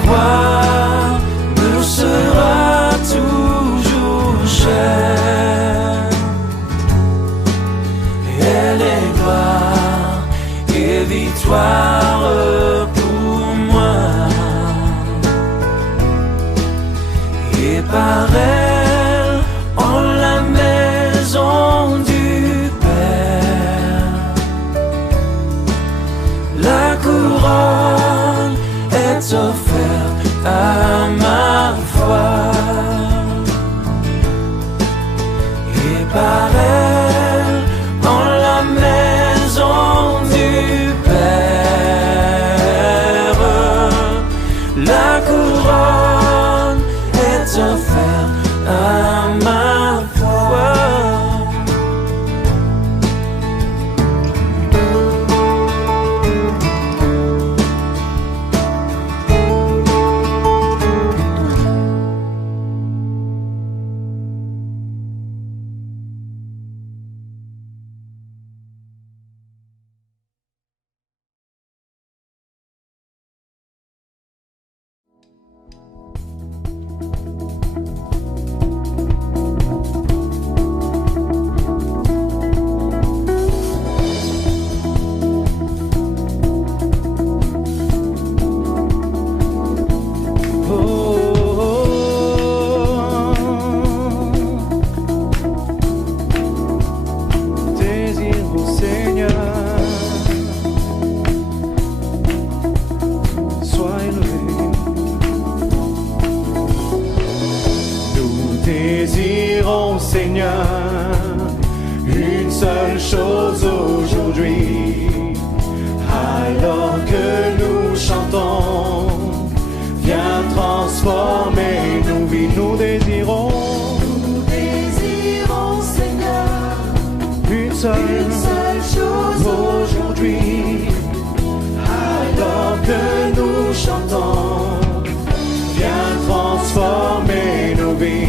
croix me sera toujours chère. Elle est gloire et victoire pour moi. Et par elle, en la maison du Père, la couronne est offerte à ma foi. Et par elle, en la maison du Père, la couronne est offerte à ma foi. Une seule chose aujourd'hui, alors que nous chantons, viens transformer nos vies. Nous désirons Seigneur, une seule chose aujourd'hui, alors que nous chantons, viens transformer nos vies.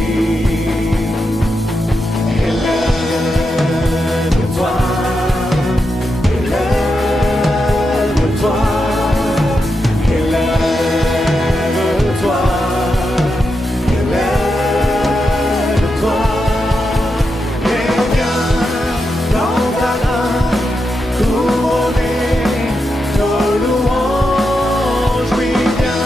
Couronner nos louanges, oui, viens.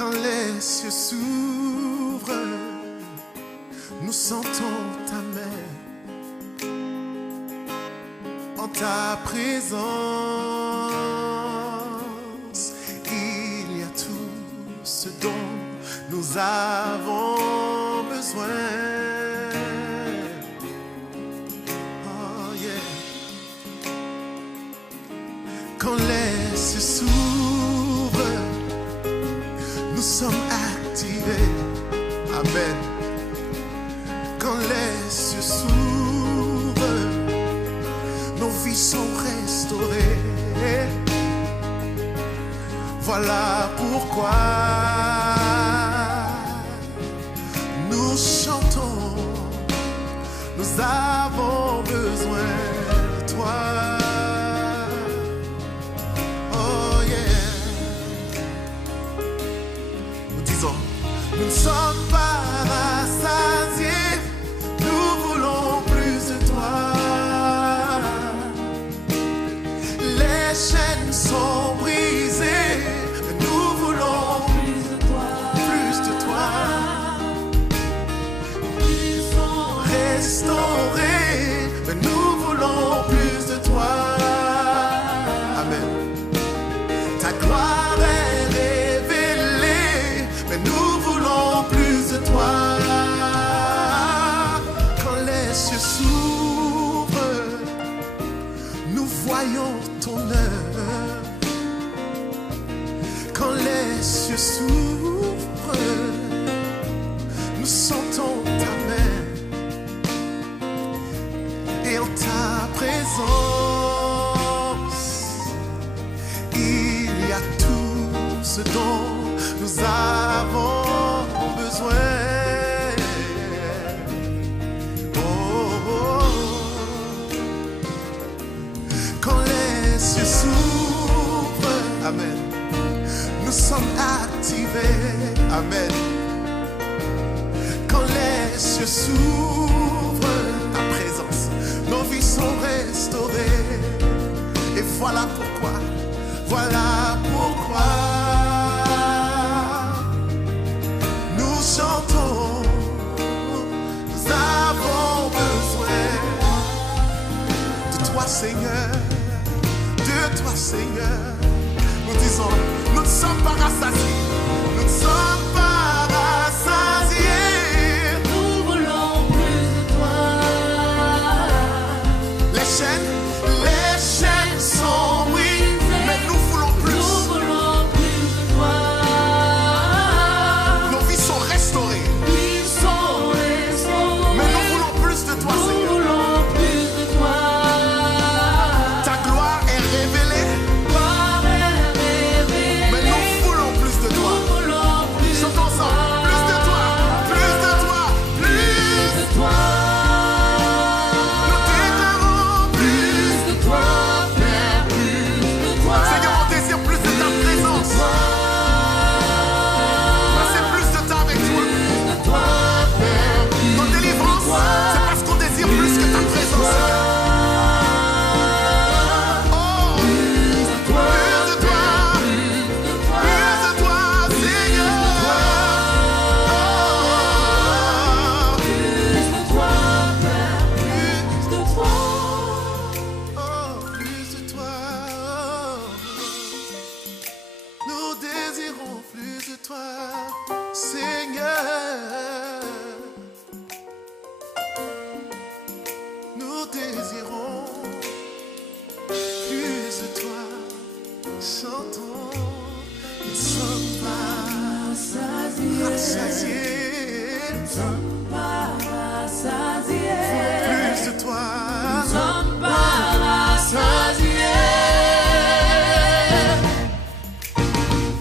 Quand les cieux s'ouvrent, nous sentons ta main. En ta présence, il y a tout ce dont nous avons besoin. Oh yeah. Quand les cieux s'ouvrent, nous sommes activés. Amen. Quand les cieux s'ouvrent, nos vies sont restaurées. Voilà pourquoi nous chantons. Nous avons besoin de toi. Oh yeah. Nous disons, nous ne sommes pas rassasiés. Nous voulons plus de toi. Les chaînes sont brisées, mais nous voulons plus de toi. Plus de toi. Ils sont restaurés, mais nous voulons plus de toi. Amen. Ta gloire est révélée, mais nous voulons plus de toi. Quand les cieux s'ouvrent, nous voyons ton œuvre. Quand les cieux s'ouvrent, nous sentons ta main. Et en ta présence, il y a tout ce dont nous avons besoin. Quand les cieux s'ouvrent, amen, nous sommes activés, amen. Quand les cieux s'ouvrent, ta présence, nos vies sont restaurées. Et voilà pourquoi nous chantons, nous avons besoin de toi, Seigneur. De toi, Seigneur. Nous disons, nous ne sommes pas rassasiés. Nous ne sommes pas rassasiés. Nous voulons plus de toi. Les chaînes sont brisées, mais nous voulons plus. Nous voulons plus de toi. Nos vies sont restaurées, Ils sont restaurés. mais nous voulons plus de toi, Nous Seigneur. voulons plus de toi. Ta gloire est révélée, Gloire est révélée. mais nous voulons plus de toi. Nous voulons plus de Chantons ensemble. toi. Plus de toi, plus de toi, plus de toi. Nous déclarons Plus de toi, Père, plus de toi. Seigneur, on désire plus de ta présence. Passer plus de temps avec toi. De toi, Père, plus Notre délivrance, c'est parce qu'on désire plus que ta présence, Seigneur. Oh, plus de toi, Seigneur. Plus de toi. Nous désirons plus de toi, Seigneur. Nous désirons plus de toi. Chantons, nous ne sommes pas rassasiés. Plus de toi.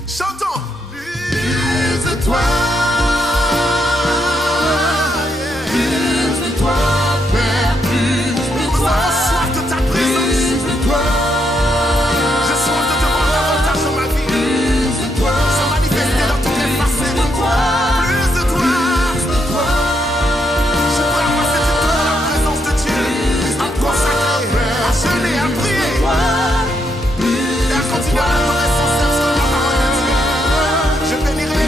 Chantons, plus de toi. Nous avons soif de ta présence. J'ai soif de te voir davantage dans ma vie. Se manifester dans toutes les facettes. Plus de toi. Je voudrais passer du temps dans la présence de Dieu, à me consacrer, à jeûner, à prier et à continuer à adorer sans cesse comme la parole de Dieu. Je bénirai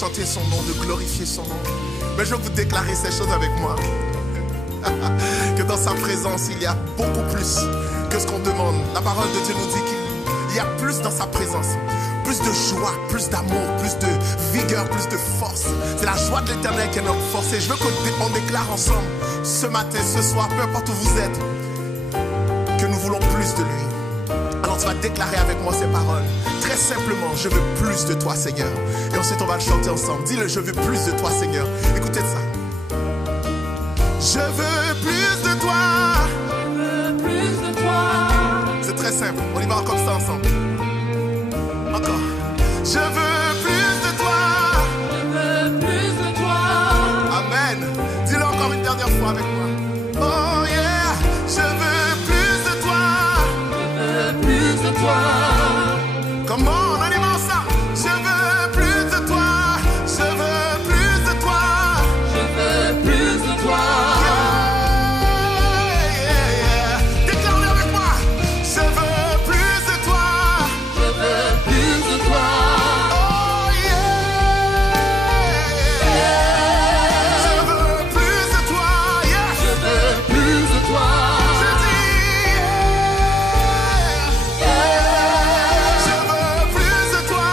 chanter son nom, de glorifier son nom. Mais je veux vous déclarer ces choses avec moi. Que dans sa présence, il y a beaucoup plus que ce qu'on demande. La parole de Dieu nous dit qu'il y a plus dans sa présence. Plus de joie, plus d'amour, plus de vigueur, plus de force. C'est la joie de l'Éternel qui est notre force. Et je veux qu'on déclare ensemble, ce matin, ce soir, peu importe où vous êtes, que nous voulons plus de lui. Alors tu vas déclarer avec moi ces paroles. Très simplement, je veux plus de toi, Seigneur. Et ensuite, on va le chanter ensemble. Dis-le, je veux plus de toi, Seigneur. Écoutez ça. Je veux plus de toi. Je veux plus de toi. C'est très simple. On y va comme ça ensemble. Encore. Je veux plus de toi. Je veux plus de toi. Amen. Dis-le encore une dernière fois avec moi. Oh yeah. Je veux plus de toi. Je veux plus de toi. Comment on y va ça? Je veux plus de toi. Je veux plus de toi. Je veux plus de toi. Déclare-le avec moi. Je veux plus de toi. Je veux plus de toi. Oh yeah. Je veux plus de toi. Yes. Je veux plus de toi. Je dis yeah. Je veux plus de toi.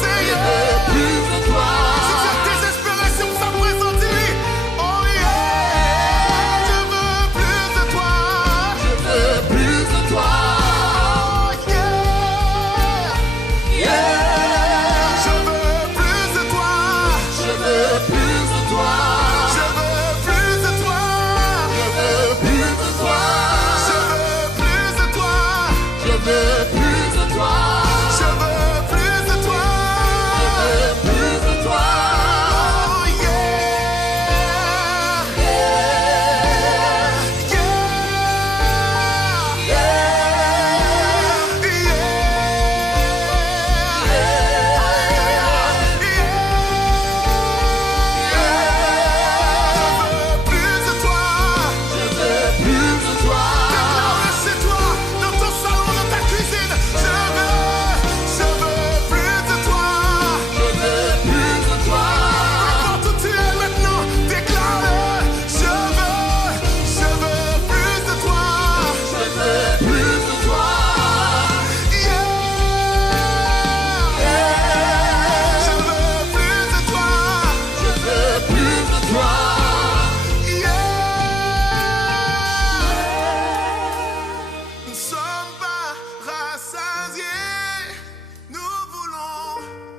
Je veux plus de toi. Si tu es désespéré sur sa présence, dis-lui. Oh yeah. Je veux plus de toi. Je veux plus de toi. Oh yeah. Yeah. Je veux plus de toi. Je veux plus de toi. Je veux plus de toi. Je veux plus de toi. Je veux plus de toi. Je veux plus de toi. Je veux plus de toi. Je veux plus de toi. Oh yeah. Je veux plus de toi. Déclare-le chez toi, dans ton salon, dans ta cuisine. Je veux plus de toi. Je veux plus de toi. N'importe où tu es maintenant, déclare-le. Je veux plus de toi. Je veux plus de toi. Yeah. Je veux plus de toi. Je veux plus de toi. Yeah. Nous sommes pas rassasiés. Nous voulons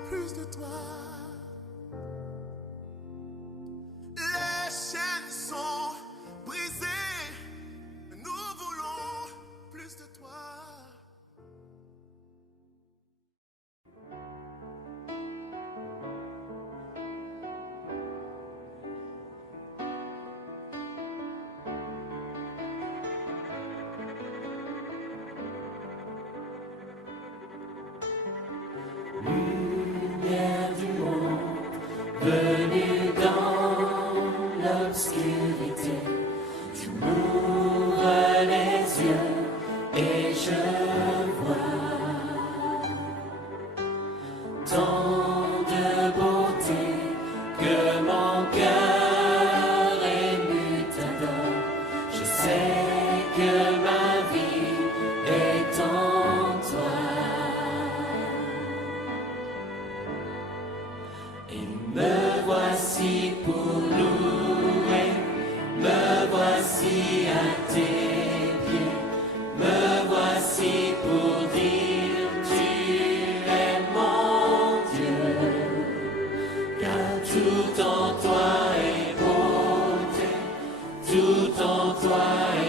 plus de toi. Les chaînes sont brisées. Nous voulons plus de toi. Lumière du monde, venue dans l'obscurité, tu m'ouvres les yeux et je vois tant de beauté que mon cœur ému t'adore. Je sais que ma vie est en toi. Et me voici pour louer, me voici à tes pieds, me voici pour dire tu es mon Dieu, car tout en toi est beauté, tout en toi est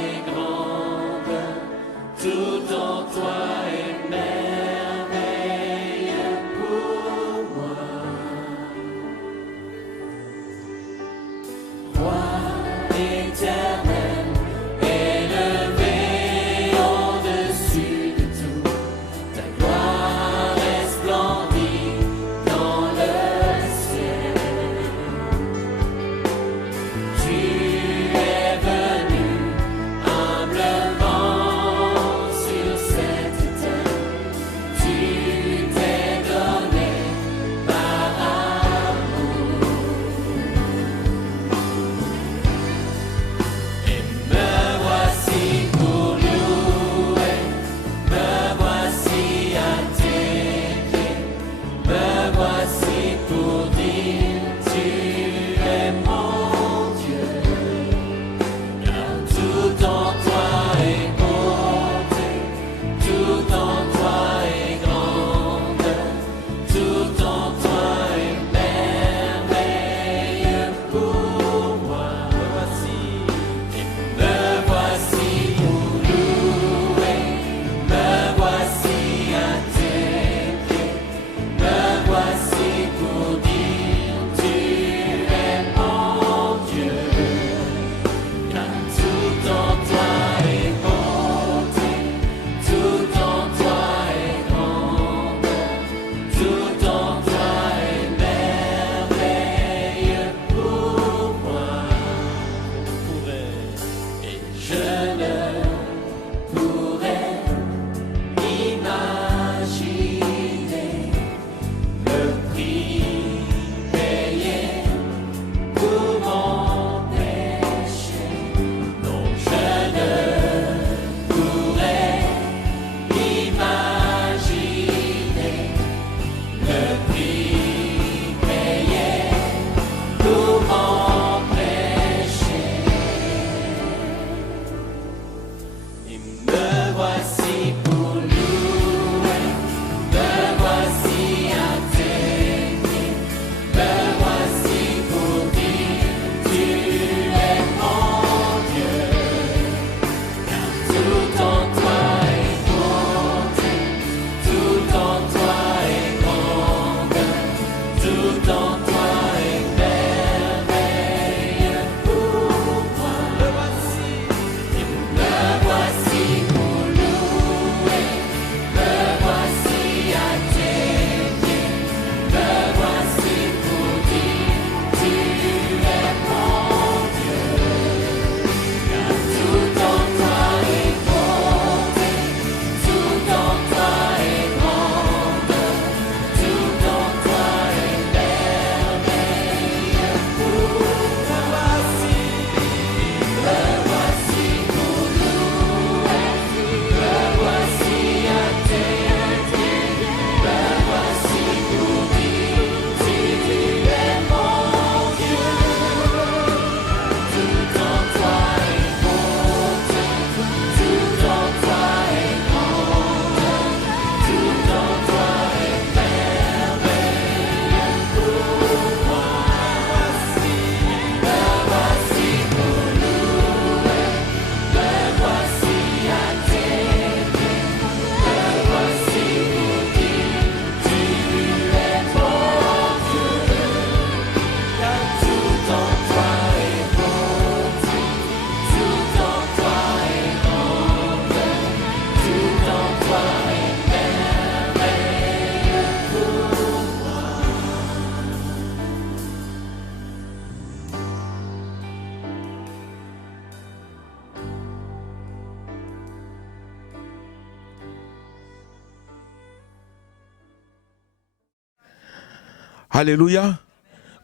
Alléluia.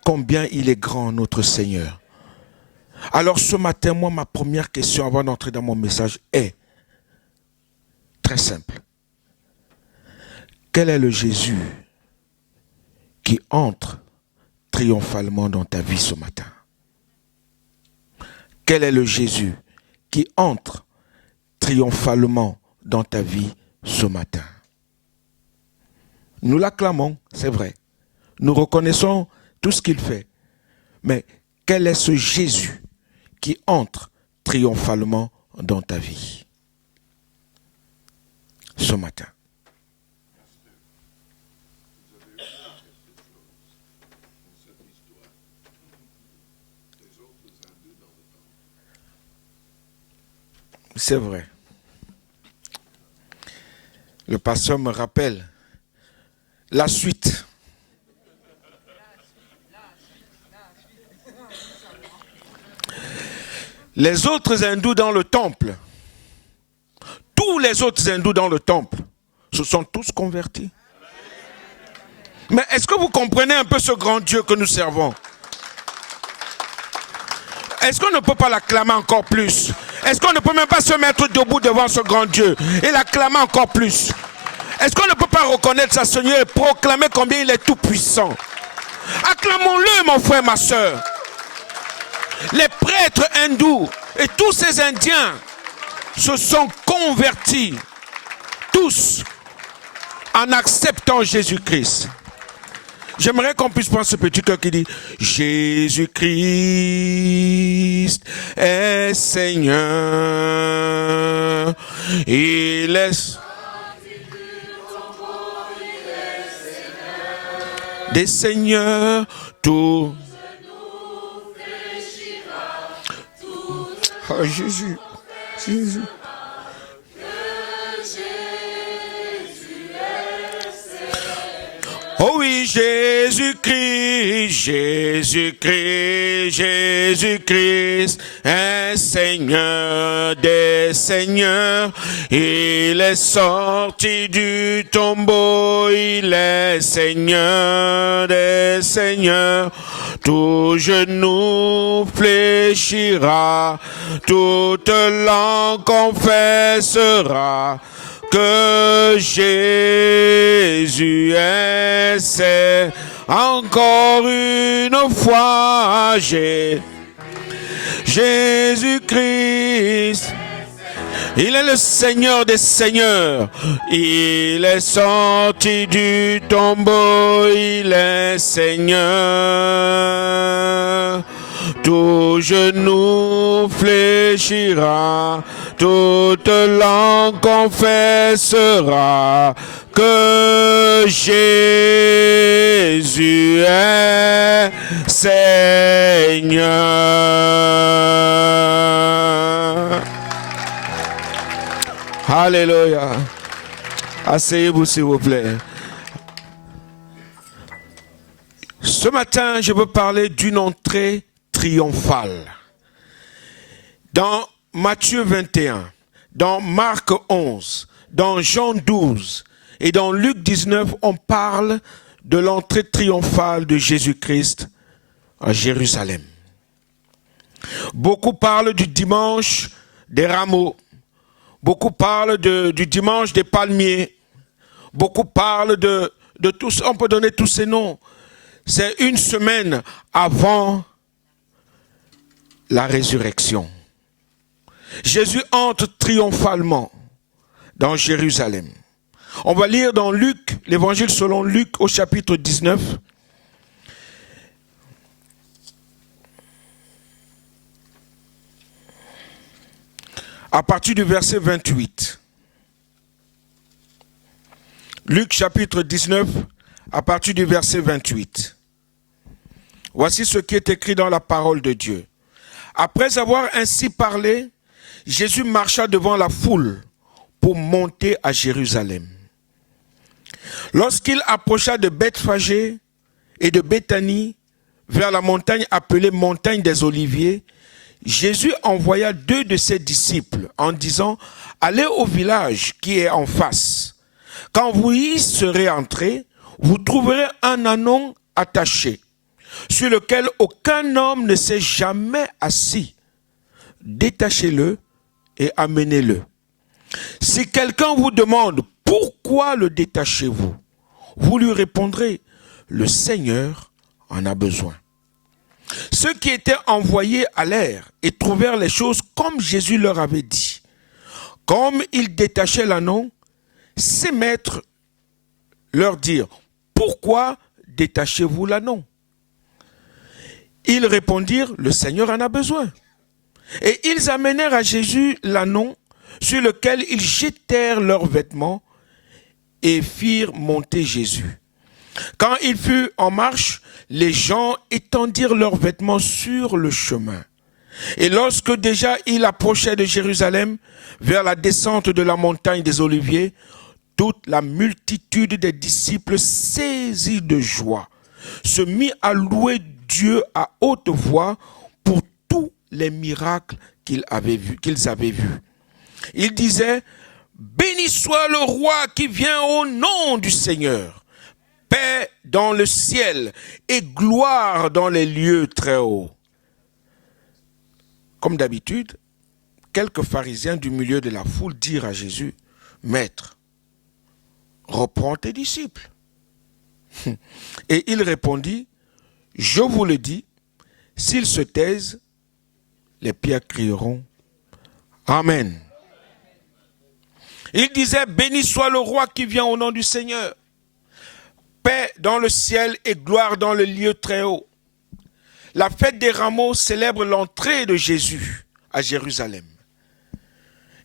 Combien il est grand, notre Seigneur. Alors ce matin, moi, ma première question avant d'entrer dans mon message est très simple. Quel est le Jésus qui entre triomphalement dans ta vie ce matin? Quel est le Jésus qui entre triomphalement dans ta vie ce matin? Nous l'acclamons, c'est vrai. Nous reconnaissons tout ce qu'il fait. Mais quel est ce Jésus qui entre triomphalement dans ta vie ce matin? C'est vrai. Le pasteur me rappelle la suite. Les autres hindous dans le temple, tous les autres hindous dans le temple, se sont tous convertis. Mais est-ce que vous comprenez un peu ce grand Dieu que nous servons? Est-ce qu'on ne peut pas l'acclamer encore plus? Est-ce qu'on ne peut même pas se mettre debout devant ce grand Dieu et l'acclamer encore plus? Est-ce qu'on ne peut pas reconnaître sa Seigneur et proclamer combien il est tout puissant? Acclamons-le, mon frère, ma soeur. Les prêtres hindous et tous ces Indiens se sont convertis, tous, en acceptant Jésus-Christ. J'aimerais qu'on puisse prendre ce petit cœur qui dit « Jésus-Christ est Seigneur, il est... » Des seigneurs, tout... Oh Jésus, Jésus. Oh oui, Jésus-Christ, Jésus-Christ, Jésus-Christ est Seigneur des seigneurs. Il est sorti du tombeau, il est Seigneur des seigneurs. Tout genou fléchira, toute langue confessera que Jésus est, c'est encore une fois Jésus-Christ. Il est le Seigneur des seigneurs. Il est sorti du tombeau, il est Seigneur. Tout genou fléchira, toute langue confessera que Jésus est Seigneur. Alléluia. Asseyez-vous s'il vous plaît. Ce matin, je veux parler d'une entrée triomphale. Dans Matthieu 21, dans Marc 11, dans Jean 12 et dans Luc 19, on parle de l'entrée triomphale de Jésus-Christ à Jérusalem. Beaucoup parlent du dimanche des rameaux. Beaucoup parlent du dimanche des palmiers. Beaucoup parlent de tous. On peut donner tous ces noms. C'est une semaine avant la résurrection. Jésus entre triomphalement dans Jérusalem. On va lire dans Luc, l'évangile selon Luc au chapitre 19. À partir du verset 28. Luc chapitre 19, à partir du verset 28. Voici ce qui est écrit dans la parole de Dieu. Après avoir ainsi parlé, Jésus marcha devant la foule pour monter à Jérusalem. Lorsqu'il approcha de Bethphagée et de Béthanie, vers la montagne appelée montagne des Oliviers, Jésus envoya 2 de ses disciples en disant « Allez au village qui est en face. Quand vous y serez entrés, vous trouverez un ânon attaché, sur lequel aucun homme ne s'est jamais assis. Détachez-le et amenez-le. Si quelqu'un vous demande pourquoi le détachez-vous, vous lui répondrez, le Seigneur en a besoin. Ceux qui étaient envoyés allèrent et trouvèrent les choses comme Jésus leur avait dit. Comme ils détachaient l'ânon, ses maîtres leur dirent, pourquoi détachez-vous l'ânon? Ils répondirent, le Seigneur en a besoin. Et ils amenèrent à Jésus l'ânon sur lequel ils jetèrent leurs vêtements et firent monter Jésus. Quand il fut en marche, les gens étendirent leurs vêtements sur le chemin. Et lorsque déjà il approchait de Jérusalem, vers la descente de la montagne des Oliviers, toute la multitude des disciples saisis de joie se mit à louer Dieu à haute voix pour tous les miracles qu'ils avaient vus. Ils disaient, béni soit le roi qui vient au nom du Seigneur. Paix dans le ciel et gloire dans les lieux très hauts. Comme d'habitude, quelques pharisiens du milieu de la foule dirent à Jésus, Maître, reprends tes disciples. Et il répondit, je vous le dis, s'ils se taisent, les pierres crieront Amen. Il disait, béni soit le roi qui vient au nom du Seigneur. Paix dans le ciel et gloire dans le lieu très haut. La fête des rameaux célèbre l'entrée de Jésus à Jérusalem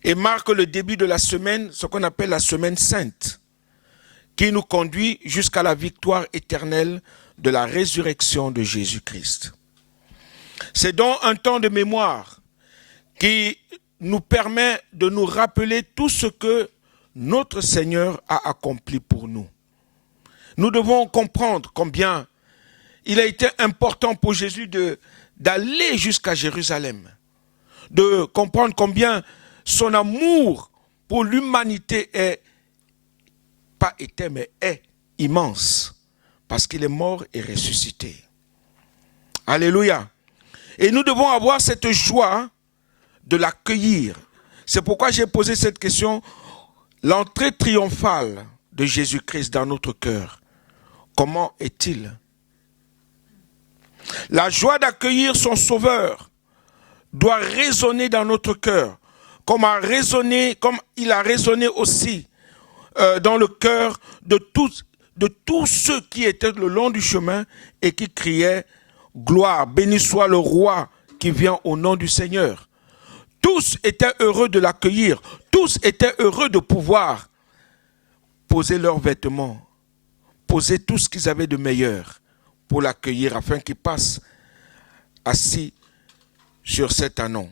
et marque le début de la semaine, ce qu'on appelle la semaine sainte, qui nous conduit jusqu'à la victoire éternelle de la résurrection de Jésus-Christ. C'est donc un temps de mémoire qui nous permet de nous rappeler tout ce que notre Seigneur a accompli pour nous. Nous devons comprendre combien il a été important pour Jésus d'aller jusqu'à Jérusalem, de comprendre combien son amour pour l'humanité est immense, parce qu'il est mort et ressuscité. Alléluia. Et nous devons avoir cette joie de l'accueillir. C'est pourquoi j'ai posé cette question, l'entrée triomphale de Jésus-Christ dans notre cœur. Comment est-il? La joie d'accueillir son Sauveur doit résonner dans notre cœur, comme il a résonné aussi dans le cœur de tous ceux qui étaient le long du chemin et qui criaient « Gloire, béni soit le roi qui vient au nom du Seigneur ». Tous étaient heureux de l'accueillir, tous étaient heureux de pouvoir poser leurs vêtements, poser tout ce qu'ils avaient de meilleur pour l'accueillir afin qu'il passe assis sur cet ânon.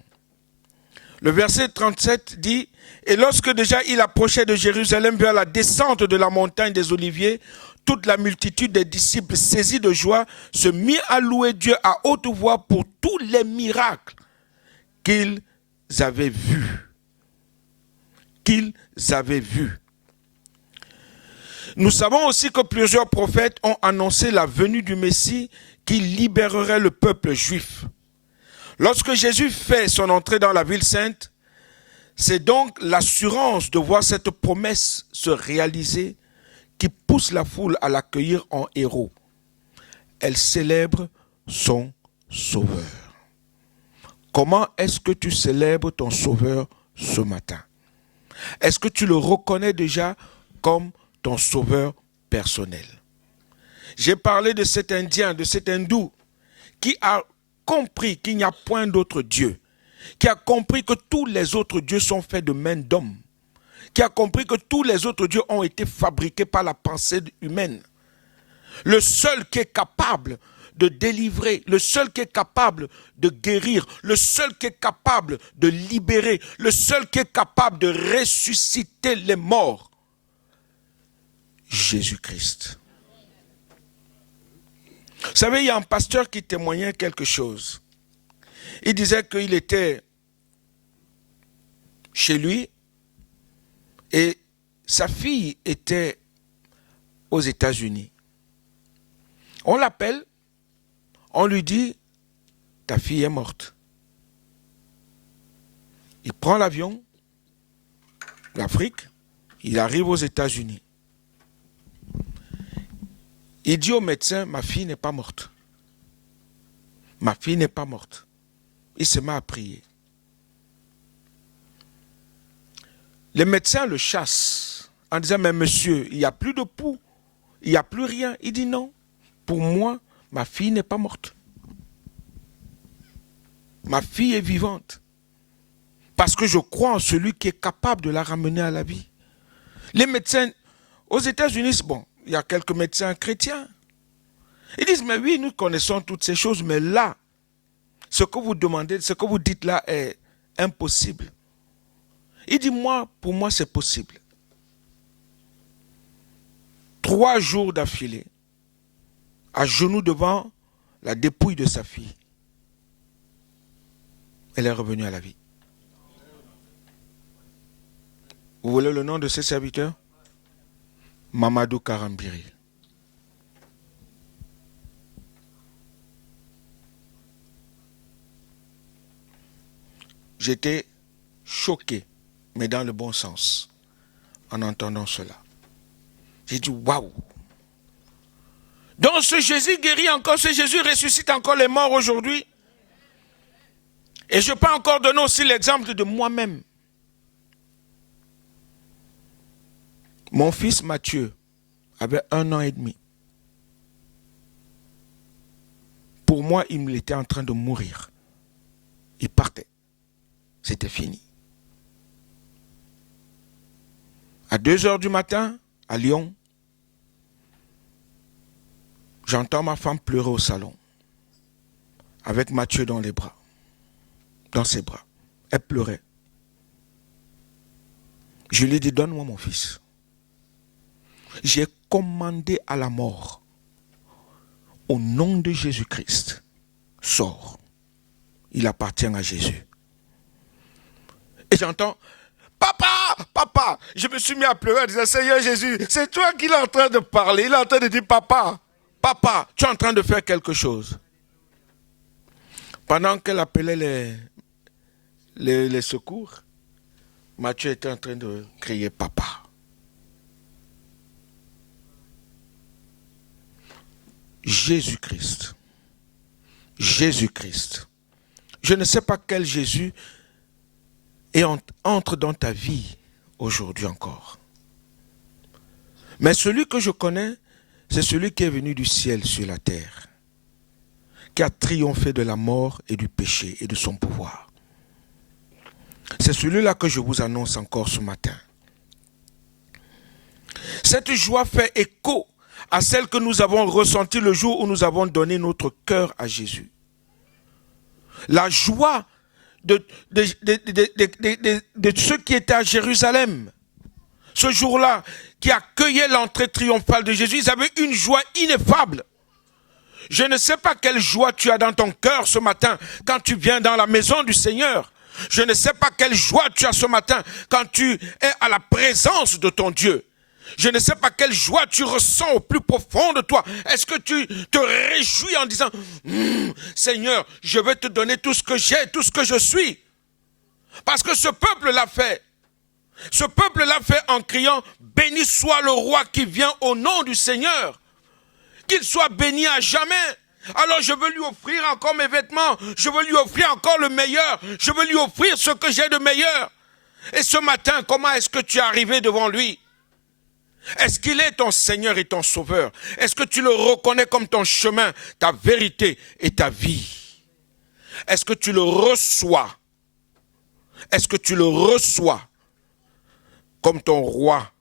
Le verset 37 dit, « Et lorsque déjà il approchait de Jérusalem vers la descente de la montagne des Oliviers, toute la multitude des disciples saisis de joie se mit à louer Dieu à haute voix pour tous les miracles qu'ils avaient vus. » Qu'ils avaient vus. Nous savons aussi que plusieurs prophètes ont annoncé la venue du Messie qui libérerait le peuple juif. Lorsque Jésus fait son entrée dans la ville sainte, c'est donc l'assurance de voir cette promesse se réaliser qui pousse la foule à l'accueillir en héros. Elle célèbre son Sauveur. Comment est-ce que tu célèbres ton Sauveur ce matin? Est-ce que tu le reconnais déjà comme ton Sauveur personnel? J'ai parlé de cet Indien, de cet Hindou qui a compris qu'il n'y a point d'autre Dieu, qui a compris que tous les autres dieux sont faits de mains d'hommes, qui a compris que tous les autres dieux ont été fabriqués par la pensée humaine. Le seul qui est capable de délivrer, le seul qui est capable de guérir, le seul qui est capable de libérer, le seul qui est capable de ressusciter les morts, Jésus-Christ. Vous savez, il y a un pasteur qui témoignait quelque chose. Il disait qu'il était chez lui et sa fille était aux États-Unis. On l'appelle, on lui dit, ta fille est morte. Il prend l'avion, l'Afrique, il arrive aux États-Unis. Il dit au médecin, ma fille n'est pas morte. Ma fille n'est pas morte. Il se met à prier. Les médecins le chassent en disant, mais monsieur, il n'y a plus de pouls, il n'y a plus rien. Il dit non, pour moi, ma fille n'est pas morte. Ma fille est vivante. Parce que je crois en celui qui est capable de la ramener à la vie. Les médecins, aux États-Unis, bon, il y a quelques médecins chrétiens. Ils disent, mais oui, nous connaissons toutes ces choses, mais là, ce que vous demandez, ce que vous dites là est impossible. Il dit, pour moi, c'est possible. 3 jours d'affilée, à genoux devant la dépouille de sa fille, elle est revenue à la vie. Vous voulez le nom de ses serviteurs? Mamadou Karambiri. J'étais choqué, mais dans le bon sens, en entendant cela. J'ai dit, waouh! Donc ce Jésus guérit encore, ce Jésus ressuscite encore les morts aujourd'hui. Et je peux encore donner aussi l'exemple de moi-même. Mon fils Mathieu avait 1 an et demi. Pour moi, il était en train de mourir. Il partait. C'était fini. À 2 heures du matin, à Lyon, j'entends ma femme pleurer au salon, avec Mathieu dans les bras, dans ses bras. Elle pleurait. Je lui ai dit, donne-moi mon fils. J'ai commandé à la mort, au nom de Jésus-Christ, sors. Il appartient à Jésus. Et j'entends, papa, papa. Je me suis mis à pleurer en disant, Seigneur Jésus, c'est toi qui est en train de parler. Il est en train de dire, papa, papa, tu es en train de faire quelque chose. Pendant qu'elle appelait les secours, Mathieu était en train de crier, papa. Jésus-Christ. Jésus-Christ. Je ne sais pas quel Jésus entre dans ta vie aujourd'hui encore. Mais celui que je connais, c'est celui qui est venu du ciel sur la terre, qui a triomphé de la mort et du péché et de son pouvoir. C'est celui-là que je vous annonce encore ce matin. Cette joie fait écho à celle que nous avons ressentie le jour où nous avons donné notre cœur à Jésus. La joie de ceux qui étaient à Jérusalem, ce jour-là, qui accueillaient l'entrée triomphale de Jésus, ils avaient une joie ineffable. Je ne sais pas quelle joie tu as dans ton cœur ce matin quand tu viens dans la maison du Seigneur. Je ne sais pas quelle joie tu as ce matin quand tu es à la présence de ton Dieu. Je ne sais pas quelle joie tu ressens au plus profond de toi. Est-ce que tu te réjouis en disant, Seigneur, je vais te donner tout ce que j'ai, tout ce que je suis. Parce que ce peuple l'a fait. Ce peuple l'a fait en criant, béni soit le roi qui vient au nom du Seigneur. Qu'il soit béni à jamais. Alors je veux lui offrir encore mes vêtements. Je veux lui offrir encore le meilleur. Je veux lui offrir ce que j'ai de meilleur. Et ce matin, comment est-ce que tu es arrivé devant lui? Est-ce qu'il est ton Seigneur et ton Sauveur? Est-ce que tu le reconnais comme ton chemin, ta vérité et ta vie? Est-ce que tu le reçois? Est-ce que tu le reçois comme ton roi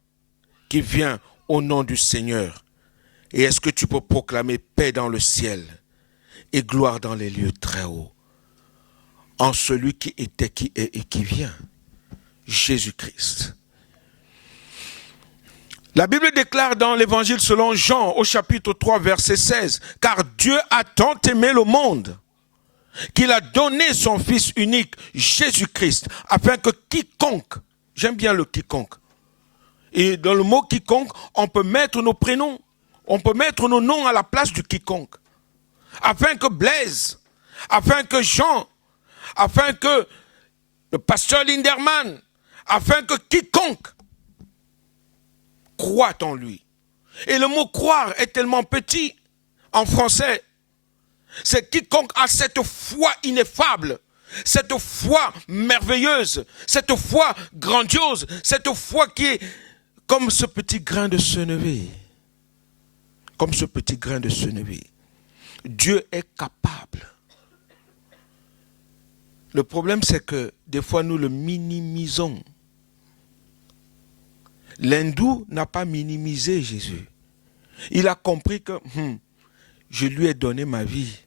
qui vient au nom du Seigneur? Et est-ce que tu peux proclamer paix dans le ciel et gloire dans les lieux très hauts en celui qui était, qui est et qui vient, Jésus-Christ? La Bible déclare dans l'évangile selon Jean au chapitre 3 verset 16, « Car Dieu a tant aimé le monde qu'il a donné son Fils unique, Jésus-Christ, afin que quiconque, j'aime bien le quiconque, et dans le mot quiconque, on peut mettre nos prénoms, On peut mettre nos noms à la place de quiconque. Afin que Blaise, afin que Jean, afin que le pasteur Linderman, afin que quiconque croit en lui. Et le mot croire est tellement petit en français. C'est quiconque a cette foi ineffable, cette foi merveilleuse, cette foi grandiose, cette foi qui est comme ce petit grain de sénévé. Comme ce petit grain de sénévé. Dieu est capable. Le problème, c'est que des fois, nous le minimisons. L'hindou n'a pas minimisé Jésus. Il a compris que je lui ai donné ma vie.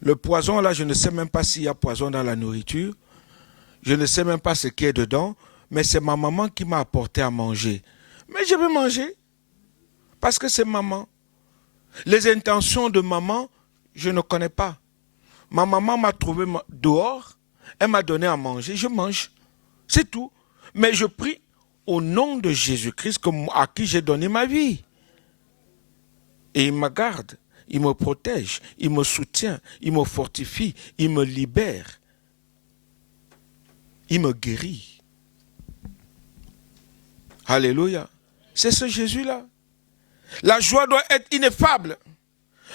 Le poison, là, je ne sais même pas s'il y a poison dans la nourriture. Je ne sais même pas ce qui est dedans. Mais c'est ma maman qui m'a apporté à manger. Mais je vais manger. Parce que c'est maman. Les intentions de maman, je ne connais pas. Ma maman m'a trouvé dehors. Elle m'a donné à manger. Je mange. C'est tout. Mais je prie au nom de Jésus-Christ à qui j'ai donné ma vie. Et il me garde, il me protège, il me soutient, il me fortifie, il me libère. Il me guérit. Alléluia. C'est ce Jésus-là. La joie doit être ineffable.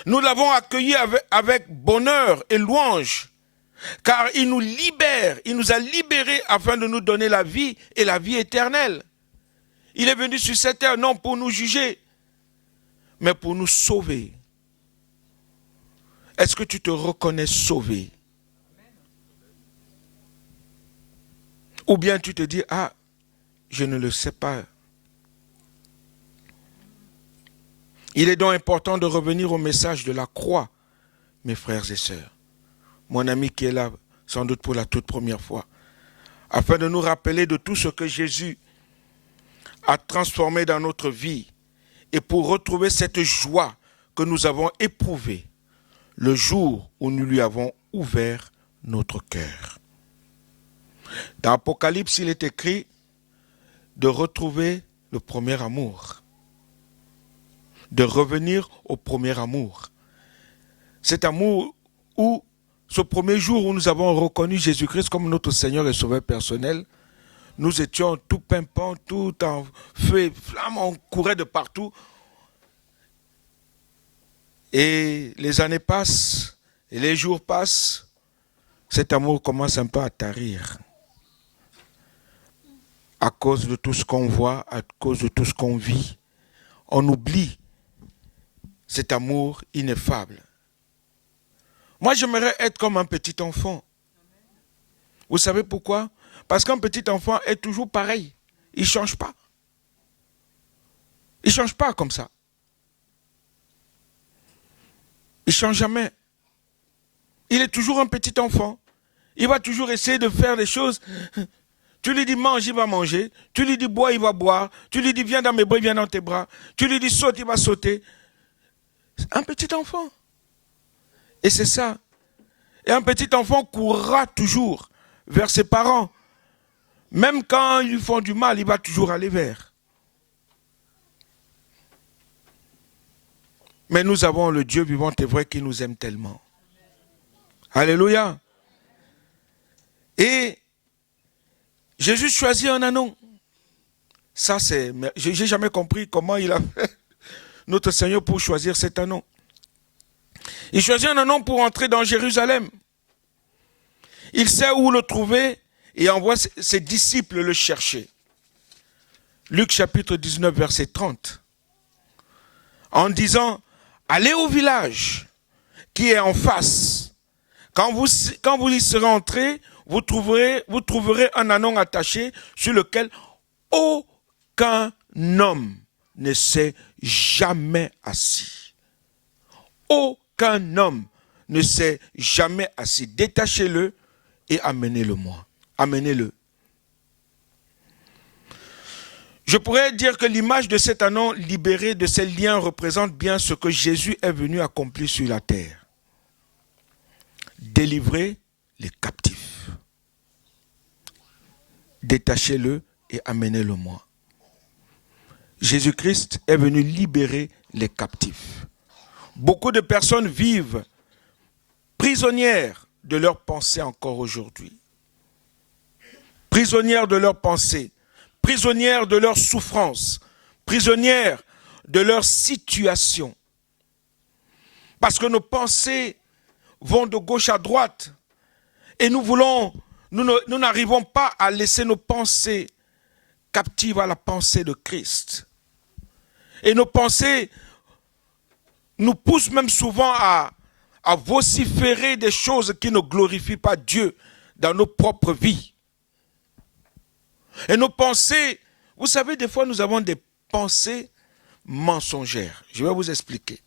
Nous l'avons accueilli avec bonheur et louange. Car il nous libère, il nous a libérés afin de nous donner la vie et la vie éternelle. Il est venu sur cette terre non pour nous juger, mais pour nous sauver. Est-ce que tu te reconnais sauvé? Ou bien tu te dis, ah, je ne le sais pas. Il est donc important de revenir au message de la croix, mes frères et sœurs. Mon ami qui est là, sans doute pour la toute première fois, afin de nous rappeler de tout ce que Jésus a transformé dans notre vie et pour retrouver cette joie que nous avons éprouvée le jour où nous lui avons ouvert notre cœur. Dans Apocalypse, il est écrit de retrouver le premier amour, de revenir au premier amour. Cet amour où, ce premier jour où nous avons reconnu Jésus-Christ comme notre Seigneur et Sauveur personnel, nous étions tout pimpants, tout en feu et flamme, on courait de partout. Et les années passent, et les jours passent, cet amour commence un peu à tarir. À cause de tout ce qu'on voit, à cause de tout ce qu'on vit, on oublie cet amour ineffable. Moi, j'aimerais être comme un petit enfant. Vous savez pourquoi? Parce qu'un petit enfant est toujours pareil. Il ne change pas. Il ne change pas comme ça. Il ne change jamais. Il est toujours un petit enfant. Il va toujours essayer de faire des choses. Tu lui dis mange, il va manger. Tu lui dis bois, il va boire. Tu lui dis viens dans mes bras, il vient dans tes bras. Tu lui dis saute, il va sauter. Un petit enfant. Et c'est ça. Et un petit enfant courra toujours vers ses parents. Même quand ils lui font du mal, il va toujours aller vers. Mais nous avons le Dieu vivant et vrai qui nous aime tellement. Alléluia. Et Jésus choisit un ânon. Ça, c'est... Je n'ai jamais compris comment il a fait, notre Seigneur, pour choisir cet ânon. Il choisit un ânon pour entrer dans Jérusalem. Il sait où le trouver et envoie ses disciples le chercher. Luc chapitre 19, verset 30. En disant, allez au village qui est en face. Quand vous y serez entrés, vous trouverez un ânon attaché sur lequel aucun homme ne s'est jamais assis. Aucun homme ne s'est jamais assis. Détachez-le et amenez-le-moi. Amenez-le. Je pourrais dire que l'image de cet ânon libéré de ses liens représente bien ce que Jésus est venu accomplir sur la terre. Délivrer les captifs. Détachez-le et amenez-le-moi. Jésus-Christ est venu libérer les captifs. Beaucoup de personnes vivent prisonnières de leurs pensées encore aujourd'hui. Prisonnières de leurs pensées, prisonnières de leurs souffrances, prisonnières de leur situation. Parce que nos pensées vont de gauche à droite et nous n'arrivons pas à laisser nos pensées captives à la pensée de Christ. Et nos pensées nous poussent même souvent à vociférer des choses qui ne glorifient pas Dieu dans nos propres vies. Et nos pensées, vous savez, des fois nous avons des pensées mensongères. Je vais vous expliquer.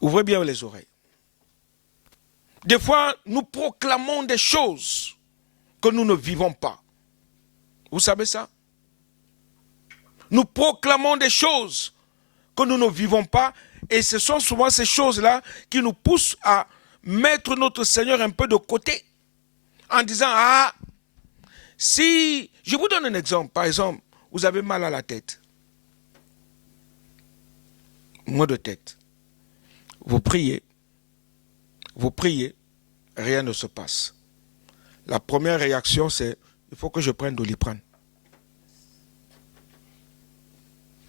Ouvrez bien les oreilles. Des fois, nous proclamons des choses que nous ne vivons pas. Vous savez ça? Nous proclamons des choses que nous ne vivons pas et ce sont souvent ces choses-là qui nous poussent à mettre notre Seigneur un peu de côté en disant, ah, si, je vous donne un exemple, par exemple, vous avez mal à la tête, maux de tête, vous priez, rien ne se passe. La première réaction, c'est, il faut que je prenne Doliprane.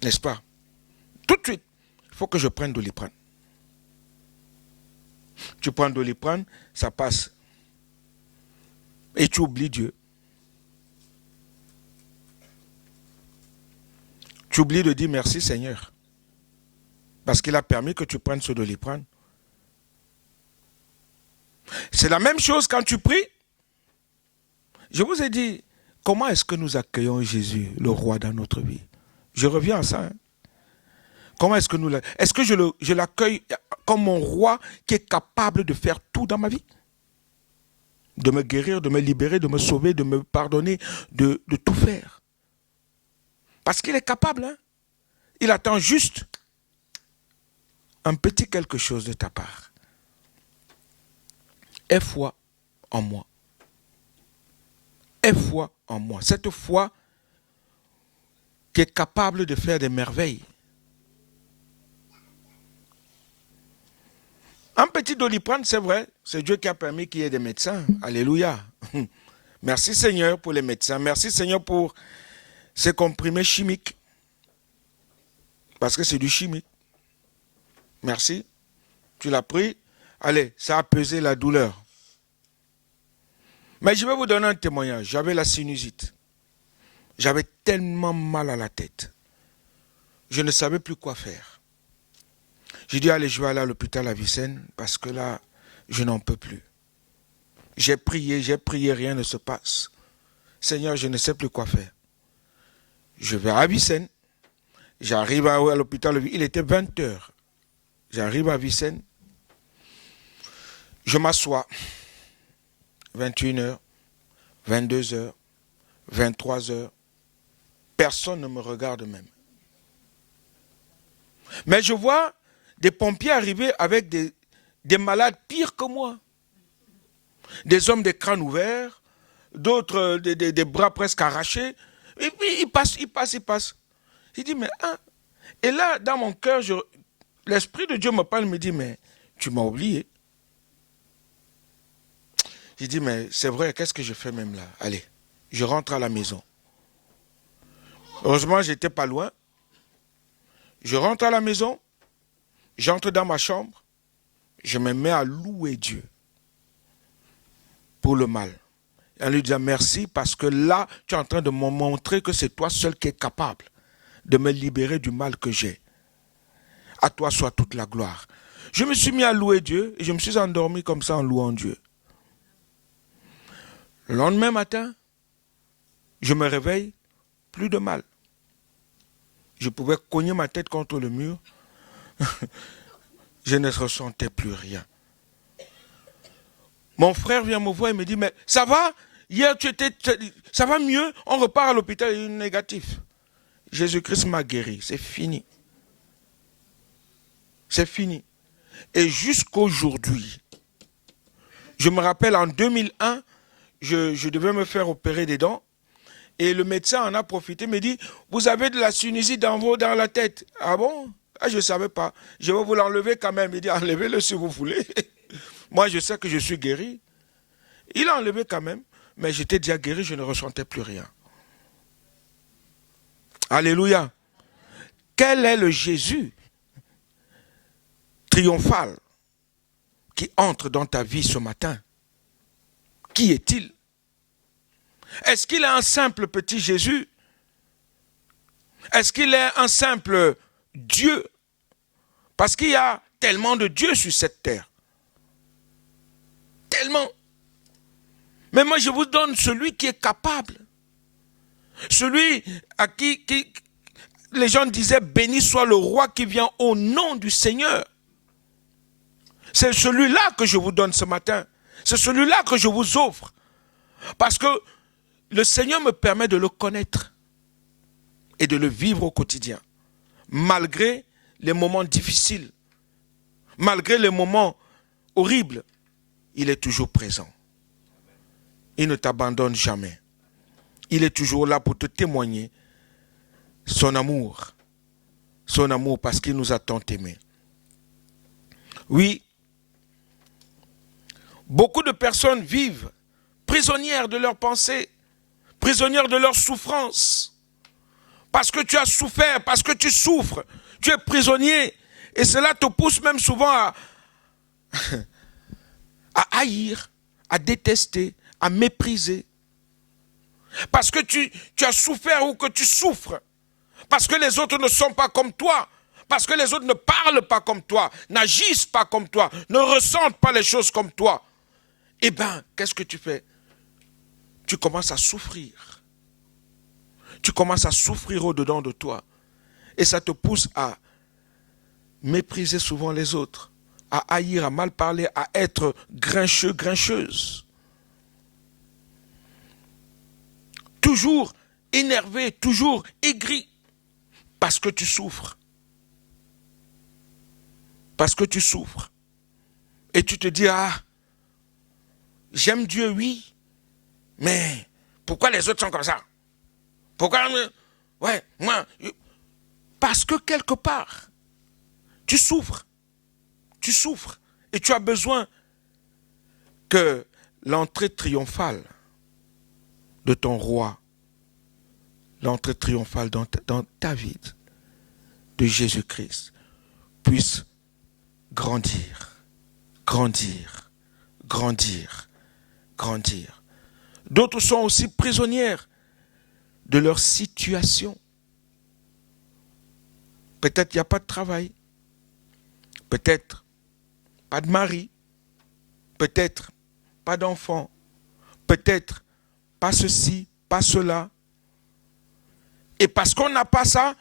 N'est-ce pas? Tout de suite, il faut que je prenne Doliprane. Tu prends Doliprane, ça passe. Et tu oublies Dieu. Tu oublies de dire merci Seigneur. Parce qu'il a permis que tu prennes ce Doliprane. C'est la même chose quand tu pries. Je vous ai dit, comment est-ce que nous accueillons Jésus, le roi, dans notre vie? Je reviens à ça. Hein. Comment est-ce que nous l'accueillons? Est-ce que je l'accueille comme mon roi qui est capable de faire tout dans ma vie? De me guérir, de me libérer, de me sauver, de me pardonner, de tout faire. Parce qu'il est capable. Hein? Il attend juste un petit quelque chose de ta part. Aie foi en moi. Aie foi en moi. Cette foi qui est capable de faire des merveilles. Un petit Doliprane, c'est vrai, c'est Dieu qui a permis qu'il y ait des médecins. Alléluia. Merci Seigneur pour les médecins. Merci Seigneur pour ces comprimés chimiques. Parce que c'est du chimique. Merci. Tu l'as pris. Allez, ça a pesé la douleur. Mais je vais vous donner un témoignage. J'avais la sinusite. J'avais tellement mal à la tête. Je ne savais plus quoi faire. J'ai dit, allez, je vais aller à l'hôpital à Vicenne parce que là, je n'en peux plus. J'ai prié, rien ne se passe. Seigneur, je ne sais plus quoi faire. Je vais à Vicenne. J'arrive à l'hôpital. Il était 20h. J'arrive à Vicenne. Je m'assois. 21h, 22h, 23h. Personne ne me regarde même. Mais je vois des pompiers arriver avec des malades pires que moi. Des hommes des crânes ouverts, d'autres des bras presque arrachés. Et puis ils passent. Il dit, mais hein. Et là, dans mon cœur, l'Esprit de Dieu me parle, me dit, mais tu m'as oublié. J'ai dit, mais c'est vrai, qu'est-ce que je fais même là? Allez, je rentre à la maison. Heureusement, je n'étais pas loin. Je rentre à la maison, j'entre dans ma chambre, je me mets à louer Dieu pour le mal. Et en lui disant merci parce que là, tu es en train de me montrer que c'est toi seul qui es capable de me libérer du mal que j'ai. À toi soit toute la gloire. Je me suis mis à louer Dieu et je me suis endormi comme ça en louant Dieu. Le lendemain matin, je me réveille, plus de mal. Je pouvais cogner ma tête contre le mur. Je ne ressentais plus rien. Mon frère vient me voir et me dit, mais ça va? Hier, ça va mieux? On repart à l'hôpital, il est négatif. Jésus-Christ m'a guéri, c'est fini. C'est fini. Et jusqu'aujourd'hui, je me rappelle en 2001, je devais me faire opérer des dents. Et le médecin en a profité, me dit, vous avez de la sinusite dans la tête. Ah bon? Ah, je ne savais pas. Je vais vous l'enlever quand même. Il dit, enlevez-le si vous voulez. Moi, je sais que je suis guéri. Il a enlevé quand même, mais j'étais déjà guéri, je ne ressentais plus rien. Alléluia. Quel est le Jésus triomphal qui entre dans ta vie ce matin? Qui est-il? Est-ce qu'il est un simple petit Jésus? Est-ce qu'il est un simple Dieu? Parce qu'il y a tellement de dieux sur cette terre. Tellement. Mais moi, je vous donne celui qui est capable. Celui à qui les gens disaient, béni soit le roi qui vient au nom du Seigneur. C'est celui-là que je vous donne ce matin. C'est celui-là que je vous offre. Parce que le Seigneur me permet de le connaître et de le vivre au quotidien. Malgré les moments difficiles, malgré les moments horribles, il est toujours présent. Il ne t'abandonne jamais. Il est toujours là pour te témoigner son amour parce qu'il nous a tant aimés. Oui, beaucoup de personnes vivent prisonnières de leurs pensées, prisonnières de leurs souffrances. Parce que tu as souffert, parce que tu souffres, tu es prisonnier. Et cela te pousse même souvent à haïr, à détester, à mépriser. Parce que tu as souffert ou que tu souffres. Parce que les autres ne sont pas comme toi. Parce que les autres ne parlent pas comme toi, n'agissent pas comme toi, ne ressentent pas les choses comme toi. Eh bien, qu'est-ce que tu fais? Tu commences à souffrir. Tu commences à souffrir au-dedans de toi. Et ça te pousse à mépriser souvent les autres, à haïr, à mal parler, à être grincheux, grincheuse. Toujours énervé, toujours aigri, parce que tu souffres. Parce que tu souffres. Et tu te dis, ah, j'aime Dieu, oui, mais pourquoi les autres sont comme ça? Pourquoi, ouais, moi, parce que quelque part, tu souffres, et tu as besoin que l'entrée triomphale de ton roi, l'entrée triomphale dans ta vie de Jésus-Christ puisse grandir, grandir, grandir, grandir. D'autres sont aussi prisonnières de leur situation. Peut-être il n'y a pas de travail, peut-être pas de mari, peut-être pas d'enfant, peut-être pas ceci, pas cela. Et parce qu'on n'a pas ça,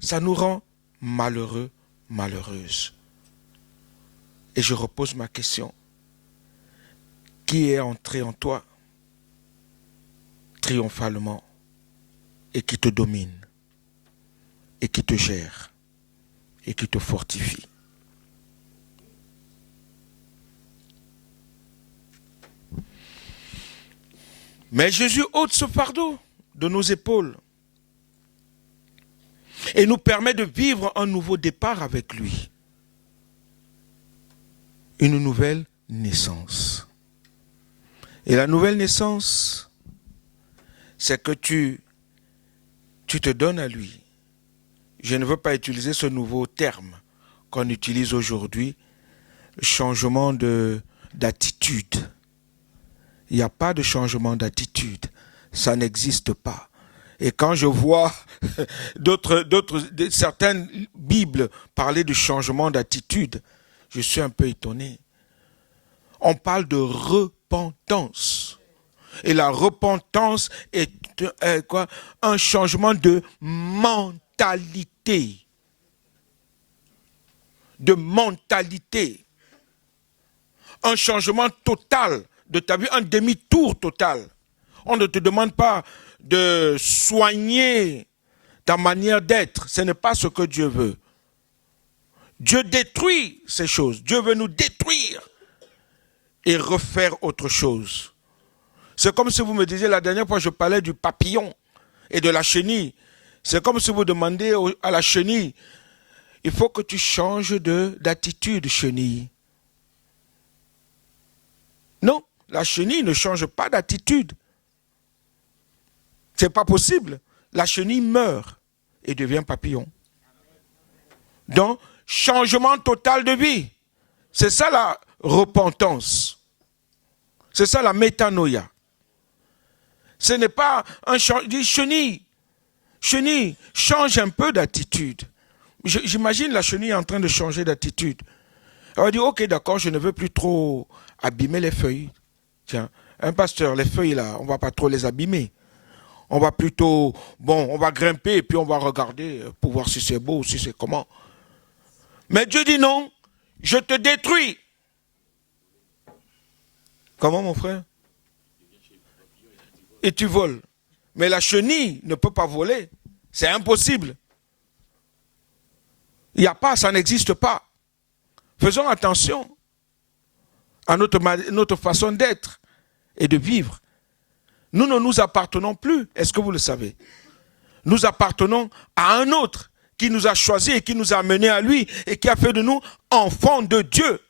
ça nous rend malheureux, malheureuses. Et je repose ma question. Qui est entré en toi triomphalement et qui te domine et qui te gère et qui te fortifie? Mais Jésus ôte ce fardeau de nos épaules et nous permet de vivre un nouveau départ avec lui. Une nouvelle naissance. Et la nouvelle naissance, c'est que tu te donnes à lui. Je ne veux pas utiliser ce nouveau terme qu'on utilise aujourd'hui, changement d'attitude. Il n'y a pas de changement d'attitude. Ça n'existe pas. Et quand je vois certaines Bibles parler de changement d'attitude, je suis un peu étonné. On parle de repentance. Et la repentance est quoi? Un changement de mentalité. De mentalité. Un changement total de ta vie, un demi-tour total. On ne te demande pas de soigner ta manière d'être. Ce n'est pas ce que Dieu veut. Dieu détruit ces choses. Dieu veut nous détruire et refaire autre chose. C'est comme si vous me disiez, la dernière fois je parlais du papillon. et de la chenille. C'est comme si vous demandez à la chenille, il faut que tu changes d'attitude, chenille. Non, la chenille ne change pas d'attitude. Ce n'est pas possible. La chenille meurt et devient papillon. Donc, changement total de vie. C'est ça la repentance. C'est ça la métanoïa. Ce n'est pas un changement. Chenille, change un peu d'attitude. J'imagine la chenille en train de changer d'attitude. Elle va dire, ok, d'accord, je ne veux plus trop abîmer les feuilles. Tiens, un pasteur, les feuilles là, on ne va pas trop les abîmer. On va plutôt, on va grimper et puis on va regarder pour voir si c'est beau ou si c'est comment. Mais Dieu dit non, je te détruis. Comment mon frère? Et tu voles. Mais la chenille ne peut pas voler. C'est impossible. Il n'y a pas, ça n'existe pas. Faisons attention à notre façon d'être et de vivre. Nous ne nous appartenons plus, est-ce que vous le savez? Nous appartenons à un autre qui nous a choisis et qui nous a menés à lui et qui a fait de nous enfants de Dieu.